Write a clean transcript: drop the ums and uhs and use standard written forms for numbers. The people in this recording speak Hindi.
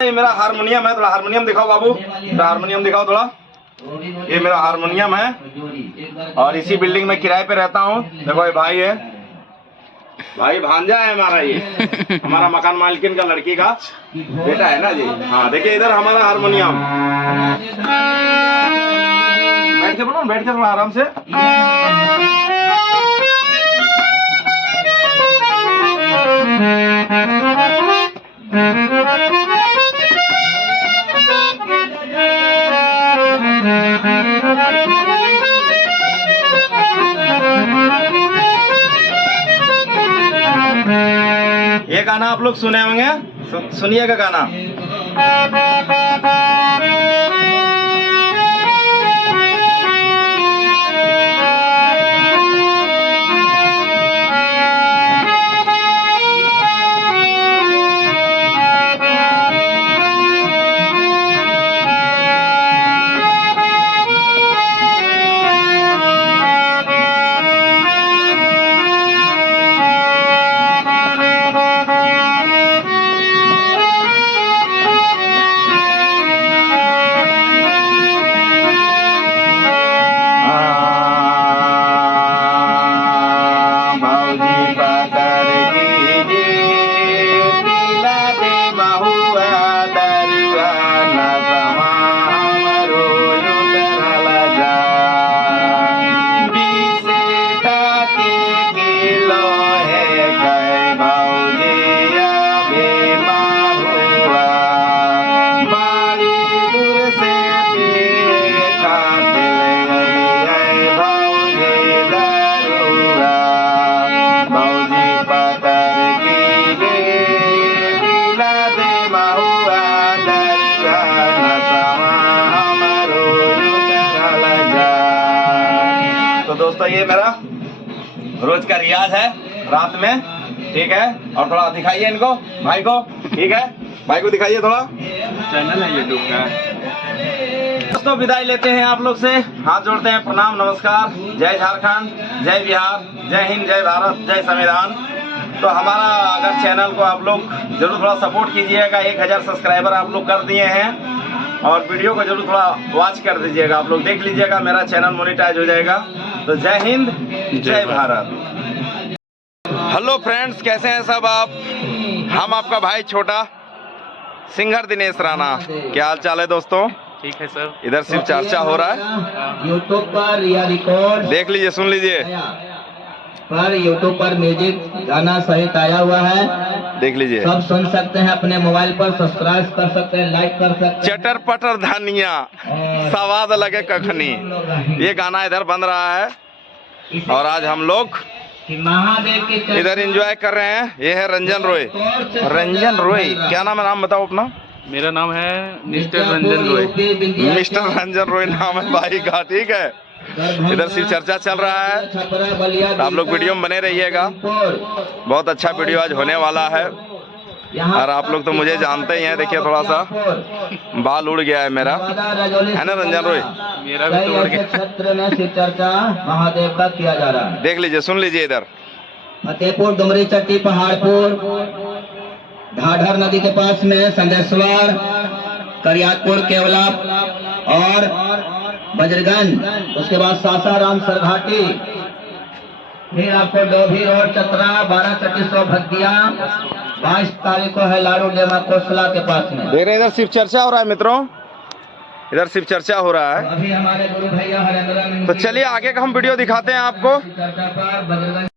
ये मेरा हारमोनियम है, थोड़ा हारमोनियम दिखाओ बाबू, हारमोनियम दिखाओ थोड़ा। ये मेरा हारमोनियम है और इसी बिल्डिंग में किराए पे रहता हूँ। देखो ये भाई है, भाई भांजा है हमारा, ये हमारा मकान मालकिन का लड़की का बेटा है ना जी। हाँ देखिए इधर हमारा हारमोनियम, बैठ के बोलो, बैठ के थोड़ा आराम से। ये गाना आप लोग सुने होंगे, सुनिएगा गाना। तो दोस्तों ये मेरा रोज का रियाज है रात में, ठीक है। और थोड़ा दिखाइए इनको, भाई को, ठीक है, भाई को दिखाइए थोड़ा। चैनल है यूट्यूब का। दोस्तों विदाई लेते हैं आप लोग से, हाथ जोड़ते हैं, प्रणाम नमस्कार, जय झारखंड, जय बिहार, जय हिंद, जय भारत, जय संविधान। तो हमारा अगर चैनल को आप लोग जरूर थोड़ा सपोर्ट कीजिएगा, 1000 सब्सक्राइबर आप लोग कर दिए हैं और वीडियो को जरूर थोड़ा वॉच कर दीजिएगा, आप लोग देख लीजिएगा, मेरा चैनल मोनेटाइज हो जाएगा। तो जय हिंद, जय भारत। हेलो फ्रेंड्स, कैसे हैं सब आप? हम आपका भाई छोटा सिंगर दिनेश राणा। क्या हाल चाल है दोस्तों? ठीक है सर। इधर सिर्फ चर्चा हो रहा है, यूट्यूब पर या रिकॉर्ड देख लीजिए, सुन लीजिए, पर यूट्यूब पर म्यूजिक गाना सहित आया हुआ है, देख लीजिए, सब सुन सकते हैं अपने मोबाइल पर, सब्सक्राइब कर सकते हैं, लाइक कर सकते हैं। चटर पटर धनिया स्वाद लगे कखनी, ये गाना इधर बन रहा है और आज हम लोग महादेव के इधर एंजॉय कर रहे हैं। ये है रंजन रॉय। रंजन रॉय, क्या नाम है? नाम बताओ अपना। मेरा नाम है मिस्टर रंजन रॉय। मिस्टर रंजन रॉय नाम है भाई का, ठीक है। इधर सिर्फ चर्चा चल रहा है, तो आप लोग वीडियो में बने रहिएगा, बहुत अच्छा वीडियो आज होने वाला है। और आप लोग तो मुझे जानते ही हैं, देखिए थोड़ा सा बाल उड़ गया है मेरा, है ना रंजन रॉय? मेरा भी तो उड़ गया। क्षेत्र में शिव चर्चा महादेव का किया जा रहा है। देख लीजिए, सुन लीजिए इधर। फतेहपुर, डुमरी चट्टी, पहाड़पुर, ढाढर नदी के पास में संदेश्वर, करियातपुर, केवला और बजरगंज, उसके बाद सासाराम, सरघाटी, फिर आपको डोभी रोड, चतरा, 12 भद्दिया, 22 तारीख को है लाडू डेमा कोसला के पास में। देख रहे हैं इधर सिर्फ चर्चा हो रहा है मित्रों, इधर सिर्फ चर्चा हो रहा है। अभी हमारे गुरु भैया हरेंद्र, तो चलिए आगे का हम वीडियो दिखाते हैं आपको। चर्चा पर बजरगंज